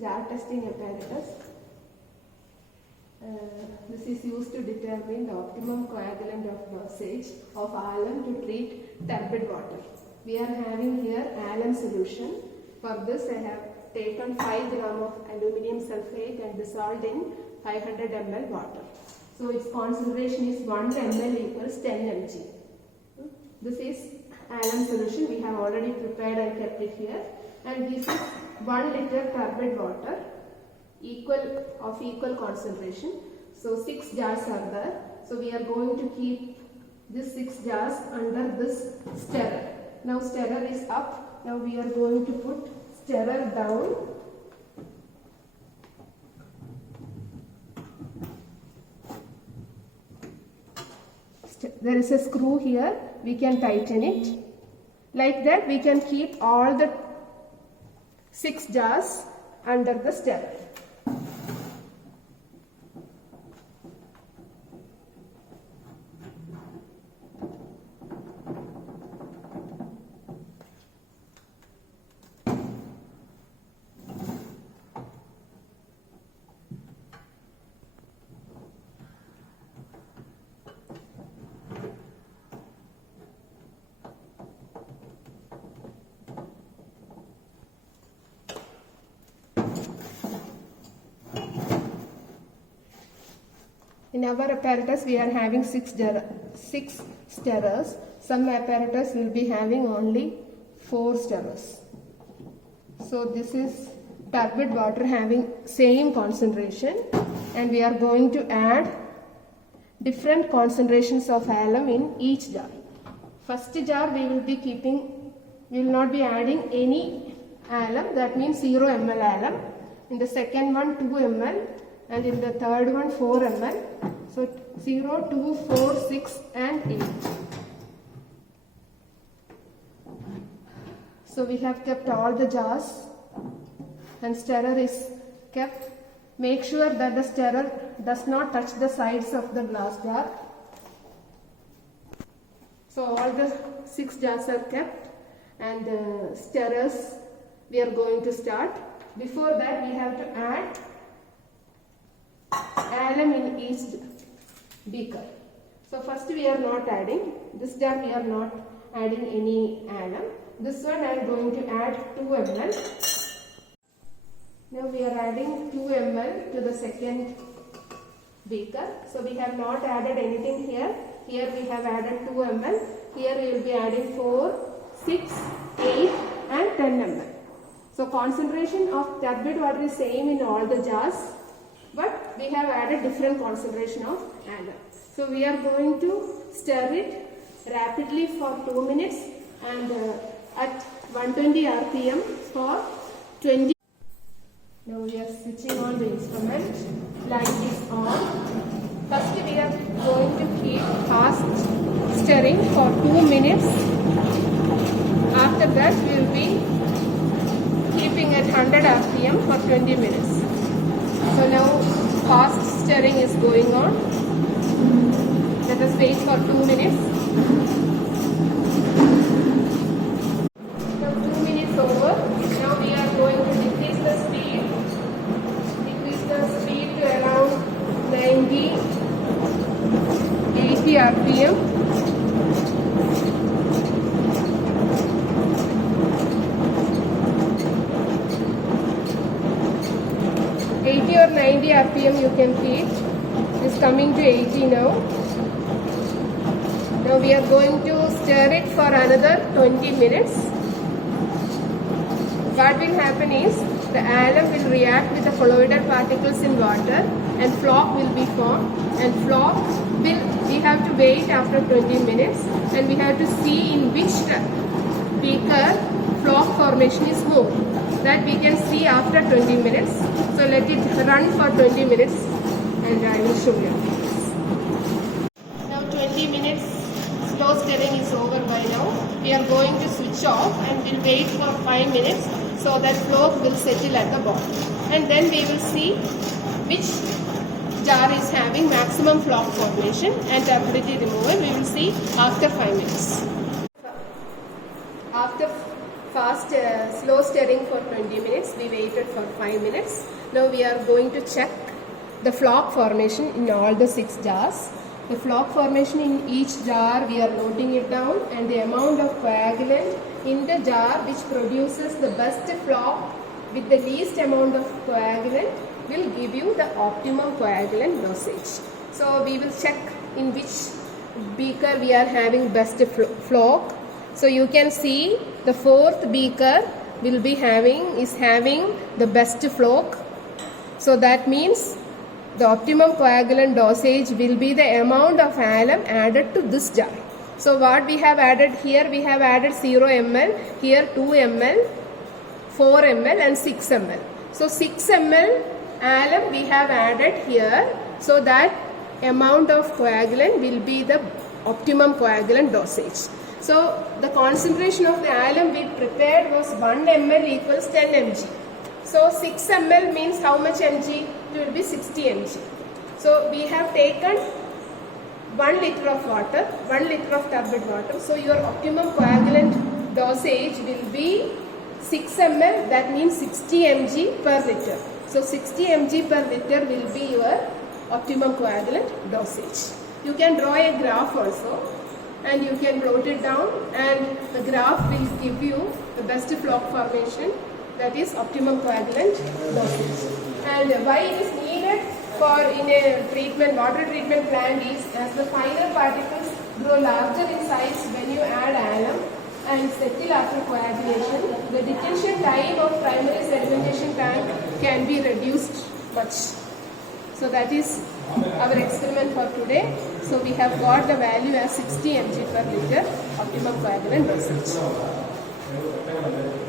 jar testing apparatus. This is used to determine the optimum coagulant of dosage of alum to treat turbid water. We are having here alum solution. For this I have taken 5 gram of aluminium sulfate and dissolved in 500 ml water. So its concentration is 1 ml equals 10 mg. This is alum solution. We have already prepared and kept it here. And this is 1 liter turbid water of equal concentration. So 6 jars are there. So we are going to keep these 6 jars under this stirrer. Now stirrer is up. Now we are going to put stirrer down. There is a screw here. We can tighten it. Like that we can keep all the 6 jars under the stirrer. In our apparatus we are having 6 stirrers. Some apparatus will be having only 4 stirrers. So this is turbid water having same concentration, and we are going to add different concentrations of alum in each jar. First jar we will not be adding any alum, that means 0 ml alum. In the second one 2 ml. And in the third one 4 ml. So 0, 2, 4, 6 and 8. So we have kept all the jars and stirrer is kept. Make sure that the stirrer does not touch the sides of the glass jar. So all the 6 jars are kept, and stirrers we are going to start. Before that we have to add alum in each beaker. So first we are not adding, this jar we are not adding any alum. This one I am going to add 2 ml. Now we are adding 2 ml to the second beaker. So we have not added anything here. Here we have added 2 ml. Here we will be adding 4, 6, 8 and 10 ml. So concentration of turbid water is same in all the jars, but we have added different concentration of alum. So we are going to stir it rapidly for 2 minutes and at 120 rpm for 20. Now we are switching on the instrument. Light is on. First we are going to keep fast stirring for 2 minutes. After that we will be keeping at 100 rpm for 20 minutes. So now fast stirring is going on. Let us wait for 2 minutes. Now 2 minutes over. Now we are going to decrease the speed. Decrease the speed to around 90, 80 rpm. Or 90 rpm you can keep. It is coming to 80 now. Now we are going to stir it for another 20 minutes. What will happen is the alum will react with the colloidal particles in water and flock will be formed, and flock will, we have to wait after 20 minutes and we have to see in which beaker flock formation is more. That we can see after 20 minutes. So let it run for 20 minutes and I will show you. Now 20 minutes slow stirring is over by now. We are going to switch off and we'll wait for 5 minutes so that flow will settle at the bottom. And then we will see which jar is having maximum flock formation and turbidity removal. We will see after 5 minutes. After slow stirring for 20 minutes. We waited for 5 minutes. Now we are going to check the flock formation in all the 6 jars. The flock formation in each jar, we are noting it down, and the amount of coagulant in the jar which produces the best flock with the least amount of coagulant will give you the optimum coagulant dosage. So we will check in which beaker we are having best flock. So you can see the 4th beaker will be having the best flock. So that means the optimum coagulant dosage will be the amount of alum added to this jar. So what we have added here, we have added 0 ml, here 2 ml, 4 ml and 6 ml. So 6 ml alum we have added here, so that amount of coagulant will be the optimum coagulant dosage. So the concentration of the alum we prepared was 1 ml equals 10 mg. So 6 ml means how much mg? It will be 60 mg. So we have taken 1 liter of water, 1 liter of turbid water. So your optimum coagulant dosage will be 6 ml, that means 60 mg per liter. So 60 mg per liter will be your optimum coagulant dosage. You can draw a graph also, and you can plot it down, and the graph will give you the best flock formation, that is optimum coagulant dosage. And why it is needed for in a treatment, water treatment plant is, as the finer particles grow larger in size when you add alum and settle after coagulation, the detention time of primary sedimentation tank can be reduced much. So that is our experiment for today. So we have got the value as 60 mg per liter optimum coagulant dosage.